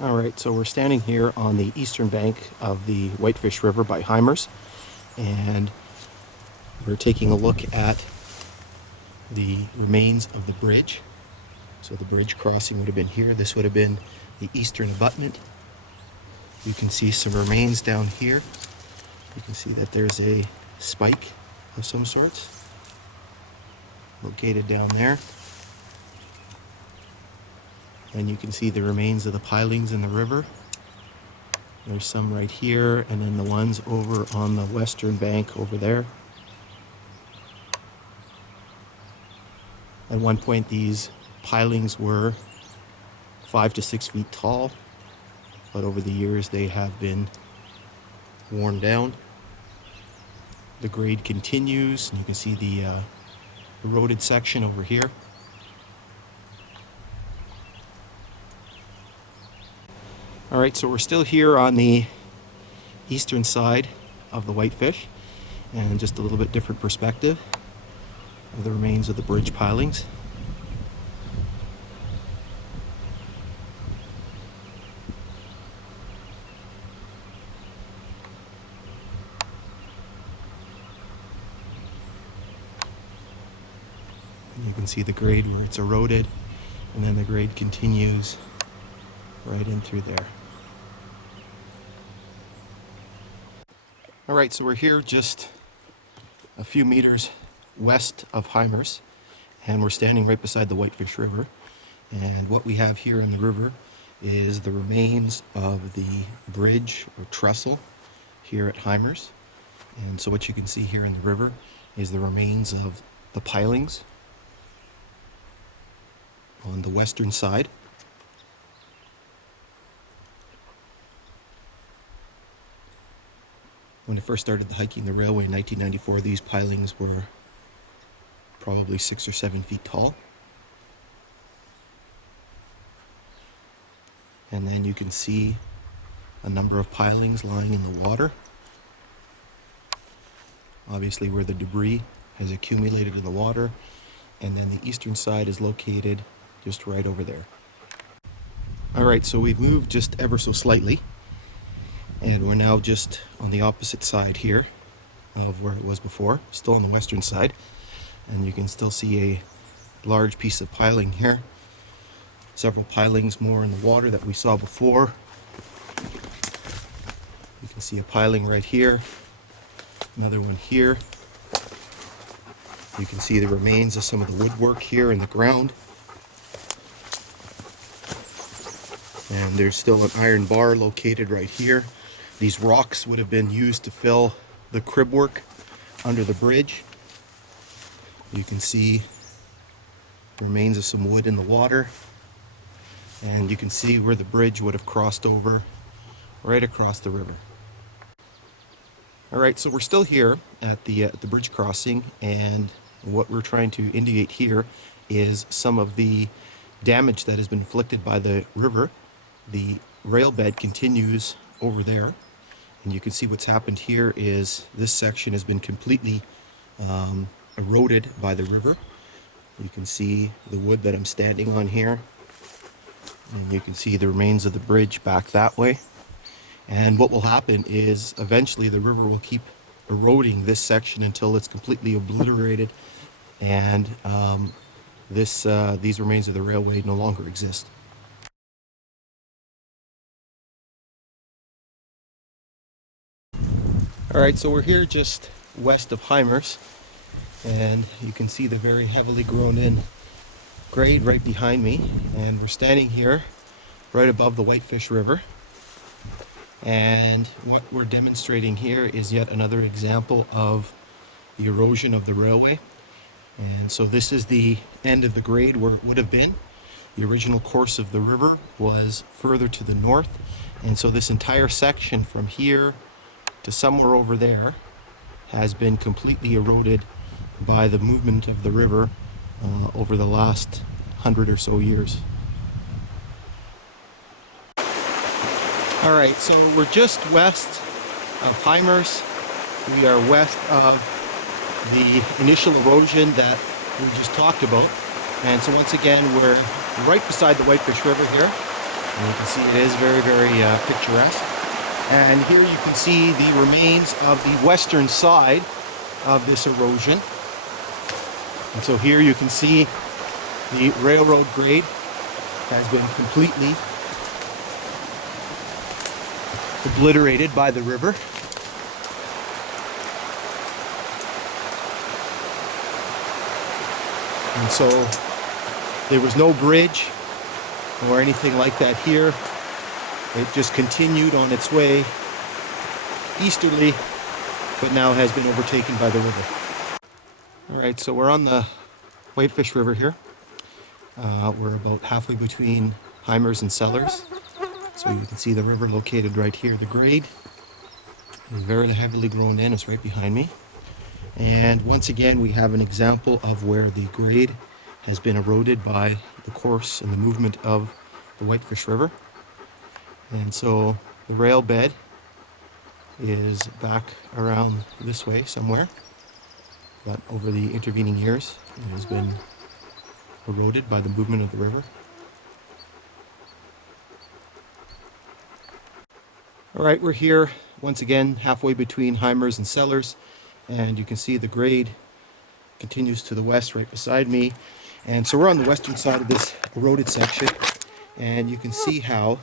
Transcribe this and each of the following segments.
All right, so we're standing here on the eastern bank of the Whitefish River by Hymers, and we're taking a look at the remains of the bridge. So the bridge crossing would have been here. This would have been the eastern abutment. You can see some remains down here. You can see that there's a spike of some sorts located down there. And you can see the remains of the pilings in the river. There's some right here, and then the ones over on the western bank over there. At one point, these pilings were 5 to 6 feet tall, but over the years they have been worn down. The grade continues, and you can see the eroded section over here. All right, so we're still here on the eastern side of the Whitefish, and just a little bit different perspective of the remains of the bridge pilings. And you can see the grade where it's eroded, and then the grade continues right in through there. All right, so we're here just a few meters west of Hymers, and we're standing right beside the Whitefish River. And what we have here in the river is the remains of the bridge or trestle here at Hymers. And so what you can see here in the river is the remains of the pilings on the western side. When I first started hiking the railway in 1994, these pilings were probably 6 or 7 feet tall. And then you can see a number of pilings lying in the water, obviously where the debris has accumulated in the water. And then the eastern side is located just right over there. All right, so we've moved just ever so slightly, and we're now just on the opposite side here of where it was before, still on the western side. And you can still see a large piece of piling here. Several pilings more in the water that we saw before. You can see a piling right here, another one here. You can see the remains of some of the woodwork here in the ground. And there's still an iron bar located right here. These rocks would have been used to fill the crib work under the bridge. You can see the remains of some wood in the water. And you can see where the bridge would have crossed over right across the river. All right, so we're still here at the bridge crossing, and what we're trying to indicate here is some of the damage that has been inflicted by the river. The rail bed continues over there, and you can see what's happened here is this section has been completely eroded by the river. You can see the wood that I'm standing on here, and you can see the remains of the bridge back that way. And what will happen is eventually the river will keep eroding this section until it's completely obliterated, and these remains of the railway no longer exist. All right, so we're here just west of Hymers, and you can see the very heavily grown in grade right behind me. And we're standing here right above the Whitefish River. And what we're demonstrating here is yet another example of the erosion of the railway. And so this is the end of the grade where it would have been. The original course of the river was further to the north. And so this entire section from here to somewhere over there has been completely eroded by the movement of the river over the last 100 or so years. All right, so we're just west of Hymers. We are west of the initial erosion that we just talked about. And so once again, we're right beside the Whitefish River here. And you can see it is very, very picturesque. And here you can see the remains of the western side of this erosion. And so here you can see the railroad grade has been completely obliterated by the river. And so there was no bridge or anything like that here. It just continued on its way easterly, but now has been overtaken by the river. All right, so we're on the Whitefish River here. We're about halfway between Hymers and Sellers. So you can see the river located right here. The grade is very heavily grown in. It's right behind me. And once again, we have an example of where the grade has been eroded by the course and the movement of the Whitefish River. And so the rail bed is back around this way somewhere, but over the intervening years it has been eroded by the movement of the river. All right, we're here once again halfway between Hymers and Sellers, and you can see the grade continues to the west right beside me. And so we're on the western side of this eroded section, and you can see how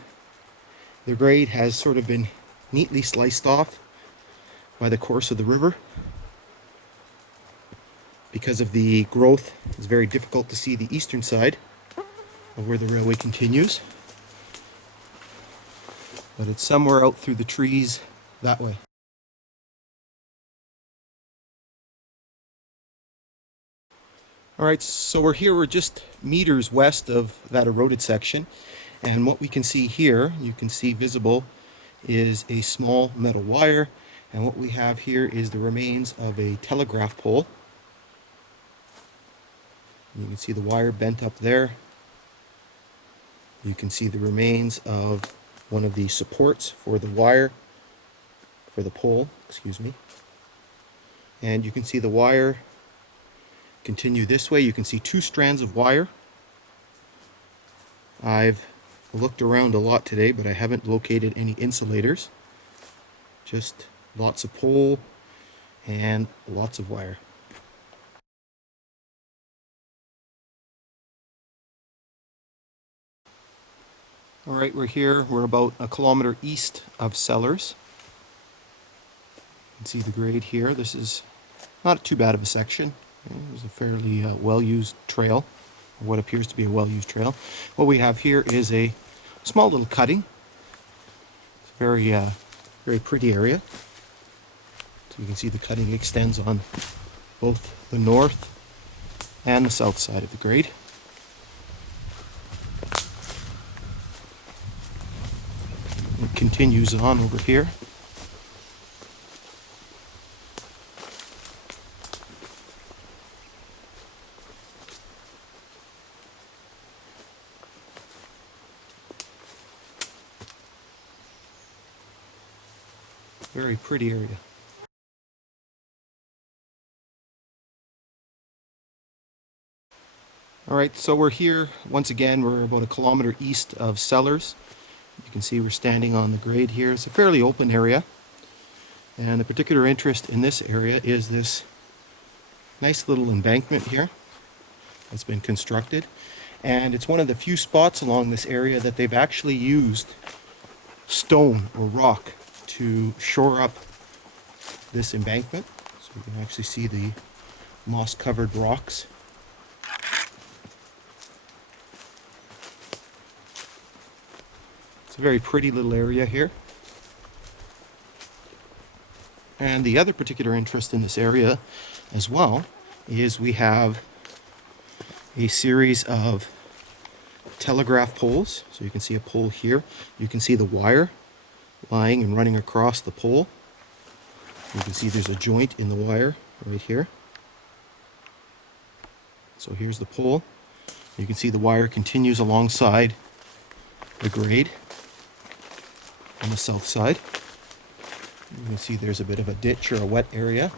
the grade has sort of been neatly sliced off by the course of the river. Because of the growth, it's very difficult to see the eastern side of where the railway continues. But it's somewhere out through the trees that way. All right, so we're just meters west of that eroded section. And what we can see here, you can see visible, is a small metal wire. And what we have here is the remains of a telegraph pole. You can see the wire bent up there. You can see the remains of one of the supports for the wire, for the pole, excuse me. And you can see the wire continue this way. You can see two strands of wire. I've looked around a lot today, but I haven't located any insulators. Just lots of pole and lots of wire. All right, we're here. We're about a kilometer east of Sellers. You can see the grade here. This is not too bad of a section. It was a fairly well-used trail, or what appears to be a well-used trail. What we have here is a small little cutting. It's a very pretty area. So you can see the cutting extends on both the north and the south side of the grade. It continues on over here. Very pretty area. All right, so we're here once again. We're about a kilometer east of Sellers. You can see we're standing on the grade here. It's a fairly open area, and the particular interest in this area is this nice little embankment here that's been constructed, and it's one of the few spots along this area that they've actually used stone or rock to shore up this embankment. So you can actually see the moss-covered rocks. It's a very pretty little area here. And the other particular interest in this area as well is we have a series of telegraph poles. So you can see a pole here. You can see the wire lying and running across the pole. You can see there's a joint in the wire right here. So here's the pole. You can see the wire continues alongside the grade on the south side. You can see there's a bit of a ditch or a wet area.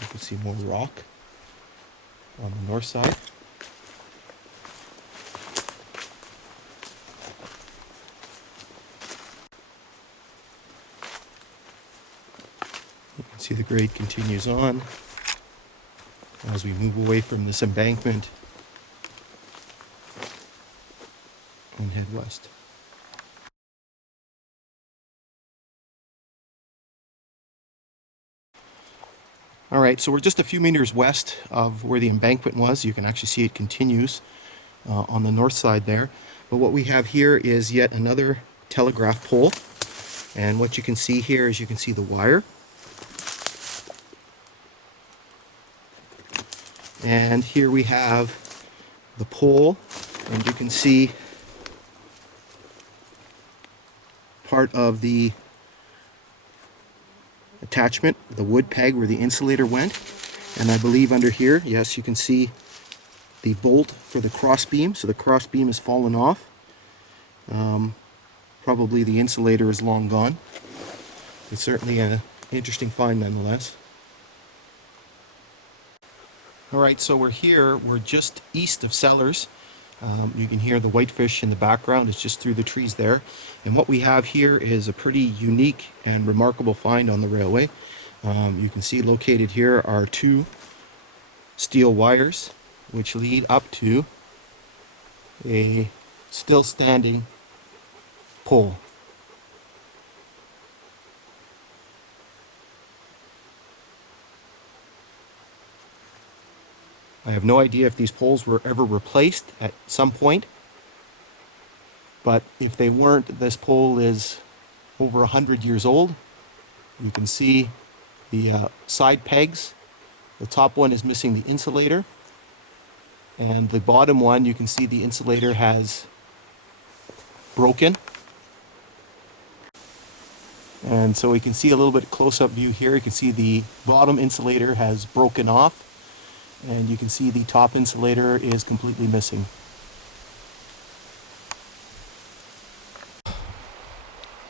You can see more rock on the north side. See the grade continues on as we move away from this embankment and head west. All right, so we're just a few meters west of where the embankment was. You can actually see it continues on the north side there. But what we have here is yet another telegraph pole. And what you can see here is you can see the wire. And here we have the pole, and you can see part of the attachment, the wood peg where the insulator went. And I believe under here, yes, you can see the bolt for the cross beam. So the cross beam has fallen off. Probably the insulator is long gone. It's certainly an interesting find nonetheless. All right, so we're just east of Sellers. You can hear the whitefish in the background. It's just through the trees there. And what we have here is a pretty unique and remarkable find on the railway. You can see located here are two steel wires which lead up to a still standing pole. I have no idea if these poles were ever replaced at some point, but if they weren't, this pole is over 100 years old. You can see the side pegs. The top one is missing the insulator, and the bottom one, you can see the insulator has broken. And so we can see a little bit close-up view here. You can see the bottom insulator has broken off, and you can see the top insulator is completely missing.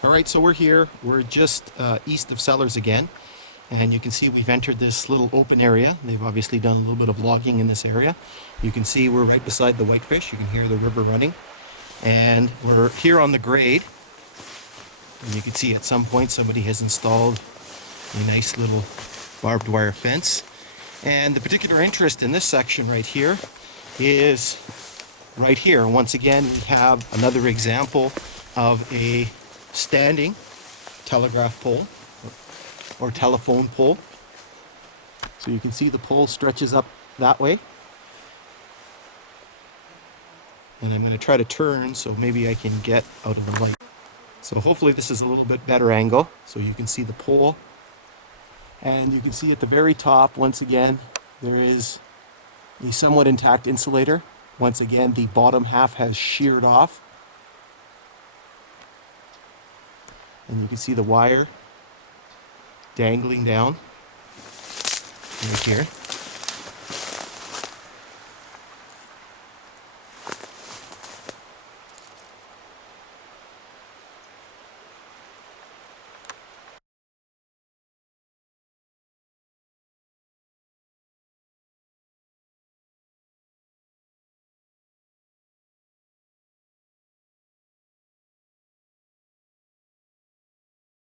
All right, so we're here. We're just east of Sellers again, and you can see we've entered this little open area. They've obviously done a little bit of logging in this area. You can see we're right beside the whitefish. You can hear the river running, and we're here on the grade. And you can see at some point somebody has installed a nice little barbed wire fence. And the particular interest in this section right here is right here. Once again, we have another example of a standing telegraph pole or telephone pole. So you can see the pole stretches up that way. And I'm going to try to turn so maybe I can get out of the light. So hopefully this is a little bit better angle so you can see the pole. And you can see at the very top, once again, there is a somewhat intact insulator. Once again, the bottom half has sheared off. And you can see the wire dangling down right here.